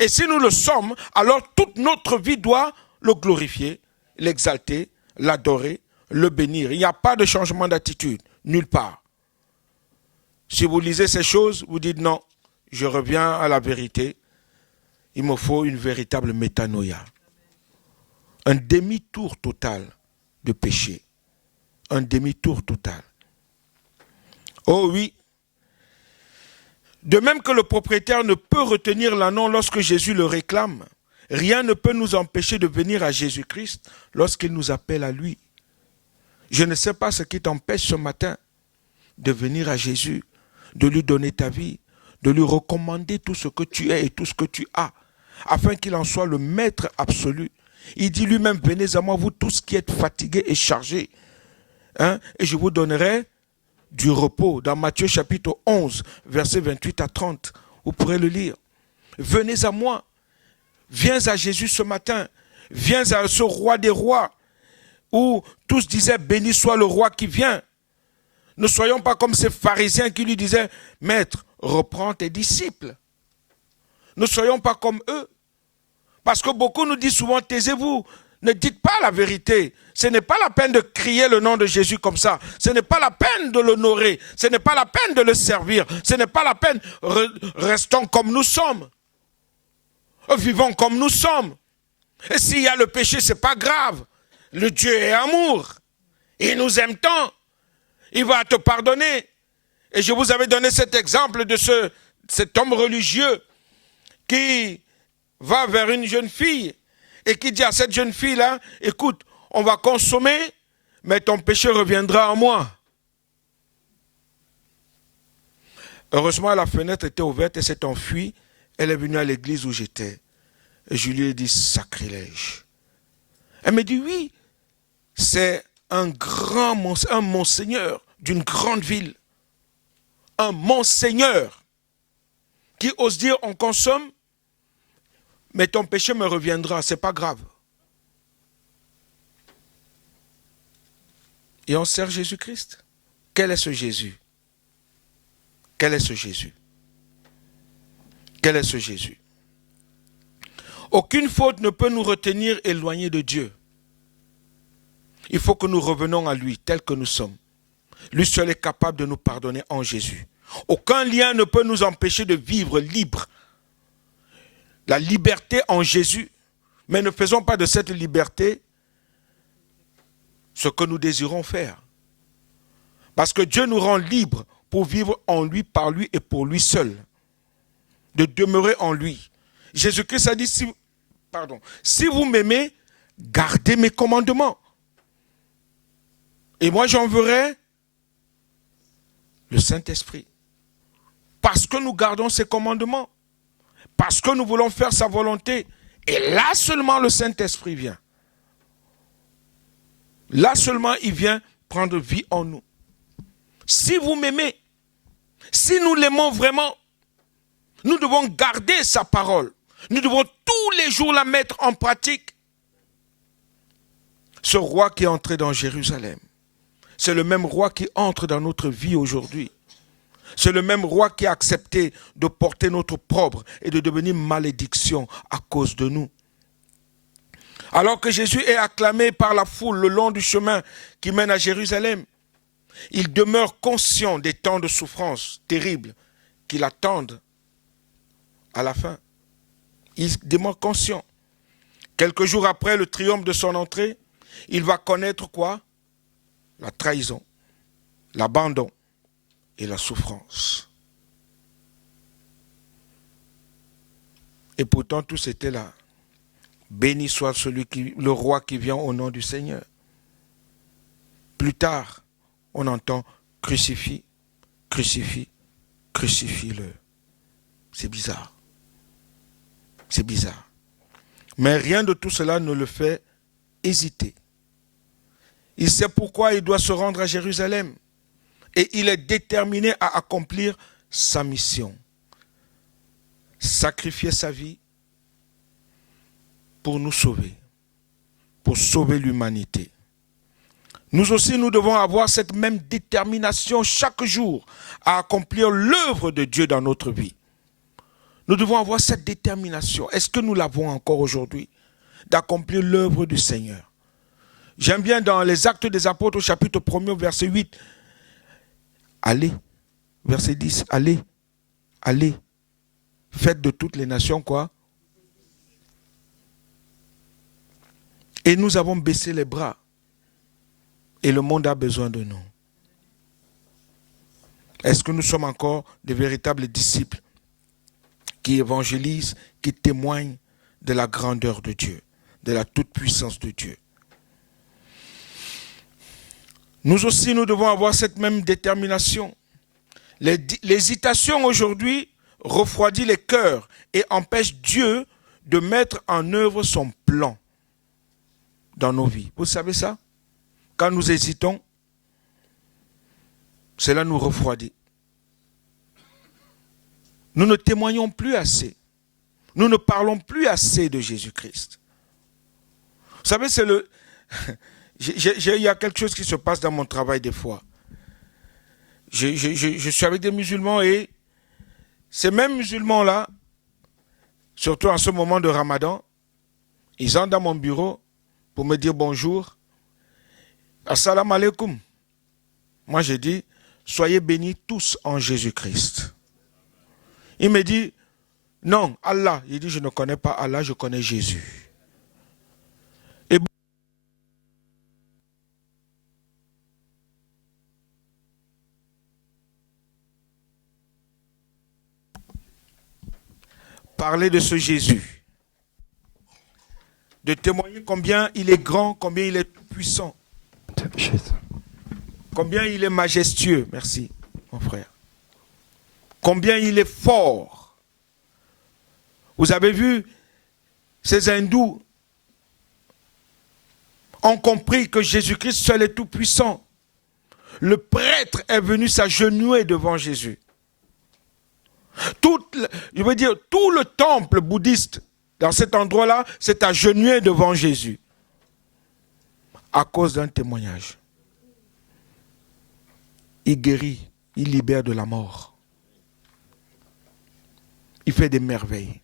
Et si nous le sommes, alors toute notre vie doit le glorifier, l'exalter, l'adorer, le bénir. Il n'y a pas de changement d'attitude, nulle part. Si vous lisez ces choses, vous dites non, je reviens à la vérité. Il me faut une véritable métanoïa. Un demi-tour total de péché. Un demi-tour total. Oh oui. De même que le propriétaire ne peut retenir l'agneau lorsque Jésus le réclame, rien ne peut nous empêcher de venir à Jésus-Christ lorsqu'il nous appelle à lui. Je ne sais pas ce qui t'empêche ce matin de venir à Jésus, de lui donner ta vie, de lui recommander tout ce que tu es et tout ce que tu as, afin qu'il en soit le maître absolu. Il dit lui-même, venez à moi, vous tous qui êtes fatigués et chargés, et je vous donnerai du repos. Dans Matthieu chapitre 11, versets 28 à 30, vous pourrez le lire. Venez à moi, viens à Jésus ce matin, viens à ce roi des rois, où tous disaient, béni soit le roi qui vient. Ne soyons pas comme ces pharisiens qui lui disaient, maître, reprends tes disciples. Ne soyons pas comme eux. Parce que beaucoup nous disent souvent, taisez-vous, ne dites pas la vérité. Ce n'est pas la peine de crier le nom de Jésus comme ça. Ce n'est pas la peine de l'honorer. Ce n'est pas la peine de le servir. Ce n'est pas la peine, restons comme nous sommes. Vivons comme nous sommes. Et s'il y a le péché, ce n'est pas grave. Le Dieu est amour. Il nous aime tant. Il va te pardonner. Et je vous avais donné cet exemple de cet homme religieux qui va vers une jeune fille et qui dit à cette jeune fille-là, écoute, on va consommer, mais ton péché reviendra à moi. Heureusement, la fenêtre était ouverte et s'est enfuie. Elle est venue à l'église où j'étais. Et je lui ai dit, sacrilège. Elle me dit, oui, c'est un monseigneur d'une grande ville. Un monseigneur qui ose dire, on consomme, mais ton péché me reviendra, c'est pas grave. Et on sert Jésus-Christ. Quel est ce Jésus? Quel est ce Jésus? Quel est ce Jésus? Aucune faute ne peut nous retenir éloignés de Dieu. Il faut que nous revenons à lui tel que nous sommes. Lui seul est capable de nous pardonner en Jésus. Aucun lien ne peut nous empêcher de vivre libre. La liberté en Jésus. Mais ne faisons pas de cette liberté ce que nous désirons faire. Parce que Dieu nous rend libres pour vivre en lui, par lui et pour lui seul. De demeurer en lui. Jésus-Christ a dit, si vous m'aimez, gardez mes commandements. Et moi j'enverrai le Saint-Esprit. Parce que nous gardons ses commandements. Parce que nous voulons faire sa volonté. Et là seulement le Saint-Esprit vient. Là seulement il vient prendre vie en nous. Si vous m'aimez, si nous l'aimons vraiment, nous devons garder sa parole. Nous devons tous les jours la mettre en pratique. Ce roi qui est entré dans Jérusalem, c'est le même roi qui entre dans notre vie aujourd'hui. C'est le même roi qui a accepté de porter notre opprobre et de devenir malédiction à cause de nous. Alors que Jésus est acclamé par la foule le long du chemin qui mène à Jérusalem, il demeure conscient des temps de souffrance terribles qui l'attendent à la fin. Il demeure conscient. Quelques jours après le triomphe de son entrée, il va connaître quoi? La trahison, l'abandon et la souffrance. Et pourtant, tous étaient là. Béni soit le roi qui vient au nom du Seigneur. Plus tard, on entend crucifie, crucifie, crucifie-le. C'est bizarre. C'est bizarre. Mais rien de tout cela ne le fait hésiter. Il sait pourquoi il doit se rendre à Jérusalem. Et il est déterminé à accomplir sa mission. Sacrifier sa vie pour nous sauver. Pour sauver l'humanité. Nous aussi, nous devons avoir cette même détermination chaque jour à accomplir l'œuvre de Dieu dans notre vie. Nous devons avoir cette détermination. Est-ce que nous l'avons encore aujourd'hui? D'accomplir l'œuvre du Seigneur. J'aime bien dans les Actes des Apôtres au chapitre 1er, verset 8. Allez, verset 10, allez, allez, faites de toutes les nations quoi? Et nous avons baissé les bras. Et le monde a besoin de nous. Est-ce que nous sommes encore des véritables disciples qui évangélisent, qui témoignent de la grandeur de Dieu, de la toute-puissance de Dieu? Nous aussi, nous devons avoir cette même détermination. L'hésitation aujourd'hui refroidit les cœurs et empêche Dieu de mettre en œuvre son plan dans nos vies. Vous savez ça? Quand nous hésitons, cela nous refroidit. Nous ne témoignons plus assez. Nous ne parlons plus assez de Jésus-Christ. Vous savez, c'est le... Il y a quelque chose qui se passe dans mon travail des fois. Je suis avec des musulmans et ces mêmes musulmans-là, surtout en ce moment de Ramadan, ils entrent dans mon bureau pour me dire bonjour. Assalamu alaikum. Moi, j'ai dit, soyez bénis tous en Jésus-Christ. Il me dit, non, Allah. Il dit, je ne connais pas Allah, je connais Jésus. Et parler de ce Jésus, de témoigner combien il est grand, combien il est puissant, combien il est majestueux, merci mon frère, combien il est fort. Vous avez vu, ces hindous ont compris que Jésus-Christ seul est tout puissant. Le prêtre est venu s'agenouiller devant Jésus. Tout le temple bouddhiste, dans cet endroit-là, s'est agenouillé devant Jésus. À cause d'un témoignage. Il guérit, il libère de la mort. Il fait des merveilles.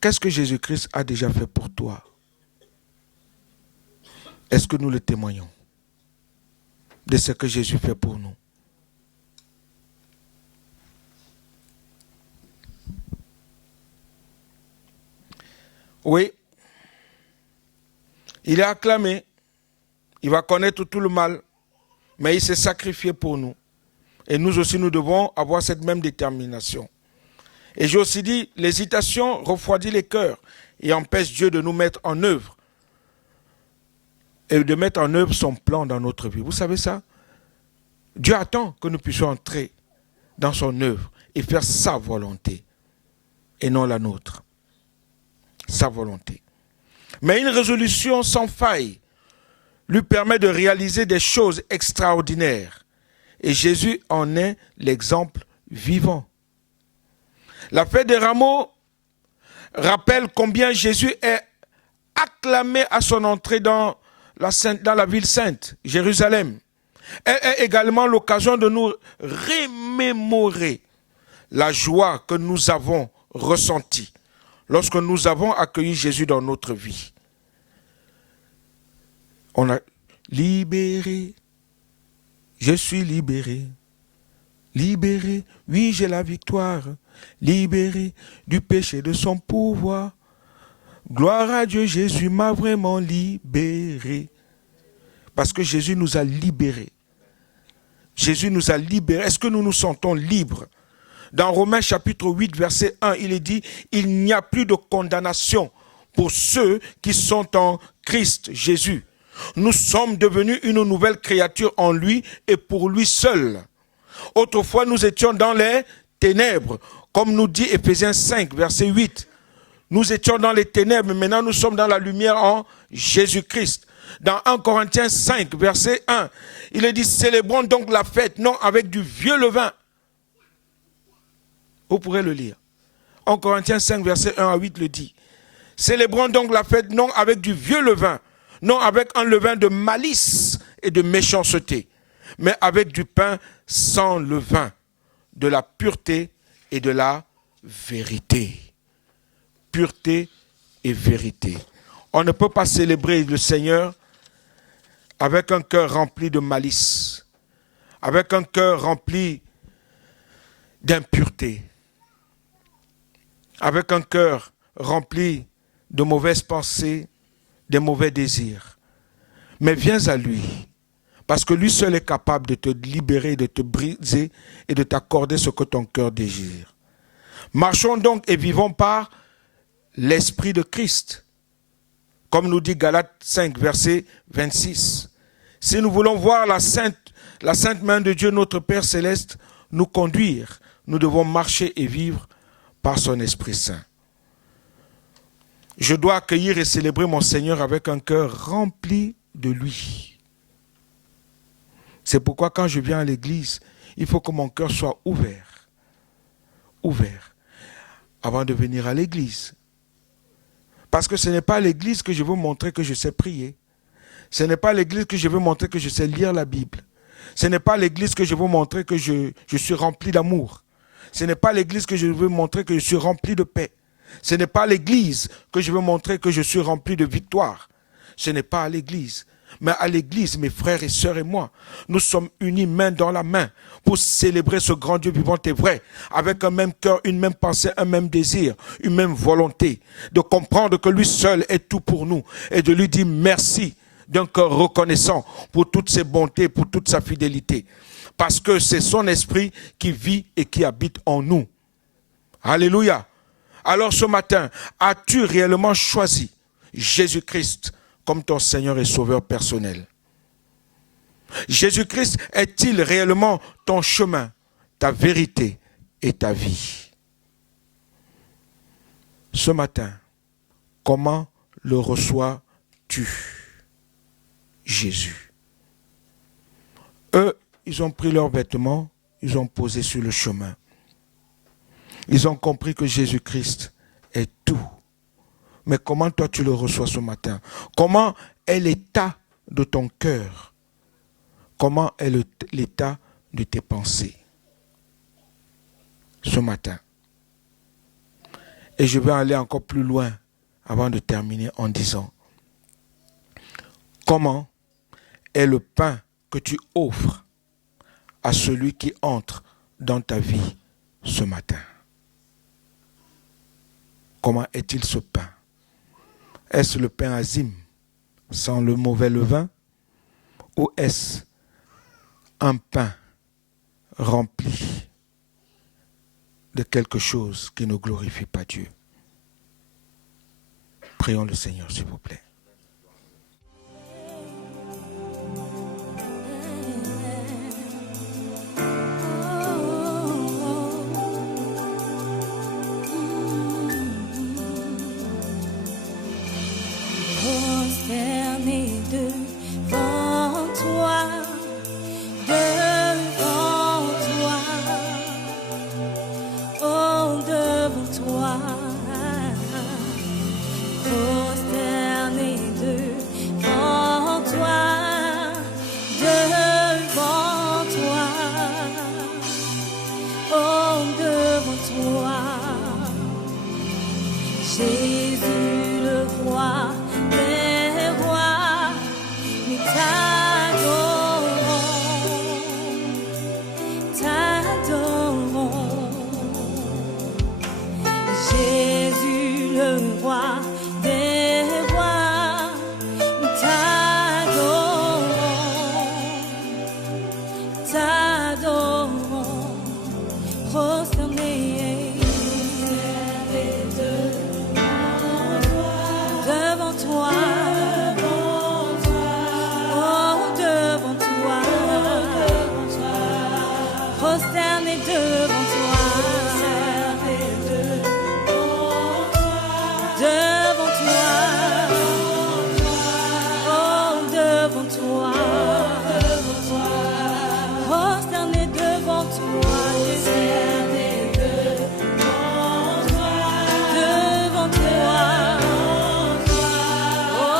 Qu'est-ce que Jésus-Christ a déjà fait pour toi? Est-ce que nous le témoignons de ce que Jésus fait pour nous? Oui, il est acclamé, il va connaître tout le mal, mais il s'est sacrifié pour nous. Et nous aussi, nous devons avoir cette même détermination. Et j'ai aussi dit, l'hésitation refroidit les cœurs et empêche Dieu de nous mettre en œuvre et de mettre en œuvre son plan dans notre vie. Vous savez ça? Dieu attend que nous puissions entrer dans son œuvre et faire sa volonté et non la nôtre. Sa volonté. Mais une résolution sans faille lui permet de réaliser des choses extraordinaires. Et Jésus en est l'exemple vivant. La fête des rameaux rappelle combien Jésus est acclamé à son entrée dans la ville sainte, Jérusalem. Elle est également l'occasion de nous remémorer la joie que nous avons ressentie lorsque nous avons accueilli Jésus dans notre vie. On a libéré, je suis libéré, libéré, oui j'ai la victoire, libéré du péché de son pouvoir. Gloire à Dieu, Jésus m'a vraiment libéré. Parce que Jésus nous a libérés. Jésus nous a libérés. Est-ce que nous nous sentons libres? Dans Romains chapitre 8, verset 1, il est dit, il n'y a plus de condamnation pour ceux qui sont en Christ Jésus. Nous sommes devenus une nouvelle créature en lui et pour lui seul. Autrefois, nous étions dans les ténèbres, comme nous dit Éphésiens 5, verset 8. Nous étions dans les ténèbres, mais maintenant nous sommes dans la lumière en Jésus-Christ. Dans 1 Corinthiens 5, verset 1, il est dit, célébrons donc la fête, non avec du vieux levain. Vous pourrez le lire. 1 Corinthiens 5, verset 1 à 8 le dit. Célébrons donc la fête, non avec du vieux levain, non avec un levain de malice et de méchanceté, mais avec du pain sans levain, de la pureté et de la vérité. Pureté et vérité. On ne peut pas célébrer le Seigneur avec un cœur rempli de malice, avec un cœur rempli d'impureté, avec un cœur rempli de mauvaises pensées, de mauvais désirs. Mais viens à lui, parce que lui seul est capable de te libérer, de te briser et de t'accorder ce que ton cœur désire. Marchons donc et vivons par l'Esprit de Christ, comme nous dit Galates 5, verset 26. Si nous voulons voir la sainte main de Dieu, notre Père Céleste, nous conduire, nous devons marcher et vivre par son Esprit Saint. Je dois accueillir et célébrer mon Seigneur avec un cœur rempli de lui. C'est pourquoi quand je viens à l'église, il faut que mon cœur soit ouvert, avant de venir à l'église. Parce que ce n'est pas à l'église que je veux montrer que je sais prier. Ce n'est pas à l'église que je veux montrer que je sais lire la Bible. Ce n'est pas à l'église que je veux montrer que je suis rempli d'amour. Ce n'est pas à l'église que je veux montrer que je suis rempli de paix. Ce n'est pas à l'église que je veux montrer que je suis rempli de victoire. Ce n'est pas à l'église. Mais à l'église, mes frères et sœurs et moi, nous sommes unis main dans la main pour célébrer ce grand Dieu vivant et vrai, avec un même cœur, une même pensée, un même désir, une même volonté, de comprendre que lui seul est tout pour nous et de lui dire merci d'un cœur reconnaissant pour toutes ses bontés, pour toute sa fidélité. Parce que c'est son esprit qui vit et qui habite en nous. Alléluia. Alors ce matin, as-tu réellement choisi Jésus-Christ comme ton Seigneur et Sauveur personnel? Jésus-Christ est-il réellement ton chemin, ta vérité et ta vie? Ce matin, comment le reçois-tu, Jésus? Eux, ils ont pris leurs vêtements, ils ont posé sur le chemin. Ils ont compris que Jésus-Christ est tout. Mais comment toi tu le reçois ce matin? Comment est l'état de ton cœur? Comment est l'état de tes pensées ce matin? Et je vais aller encore plus loin avant de terminer en disant, comment est le pain que tu offres à celui qui entre dans ta vie ce matin? Comment est-il ce pain? Est-ce le pain azim, sans le mauvais levain? Ou est-ce un pain rempli de quelque chose qui ne glorifie pas Dieu? Prions le Seigneur, s'il vous plaît. Prosterné devant toi, oh devant toi, prosterné devant toi, devant toi, oh, devant toi, prosterné devant toi, devant toi, oh, devant toi, prosterné devant toi, devant toi, oh,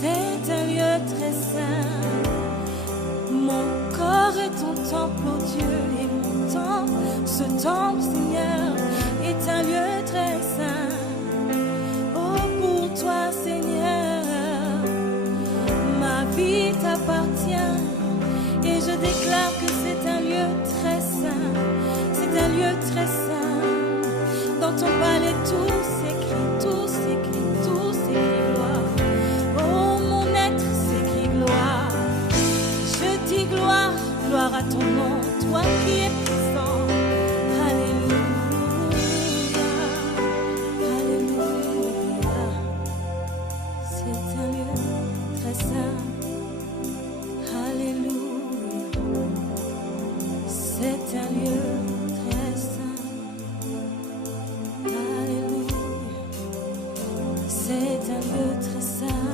C'est un lieu très saint. Mon corps est ton temple, ô Dieu, et mon temple, ce temple, Seigneur, est un lieu très saint. Oh, pour toi, Seigneur, ma vie t'appartient, et je déclare que c'est un lieu très saint. C'est un lieu très saint. Dans ton palais, tout s'écrit, tout s'écrit, tout s'écrit gloire. Oh, mon être s'écrit gloire. Je dis gloire, gloire à ton nom, toi qui es puissant. Alléluia, alléluia. C'est un lieu très saint. Alléluia. C'est un lieu très saint. Alléluia. C'est un lieu très saint.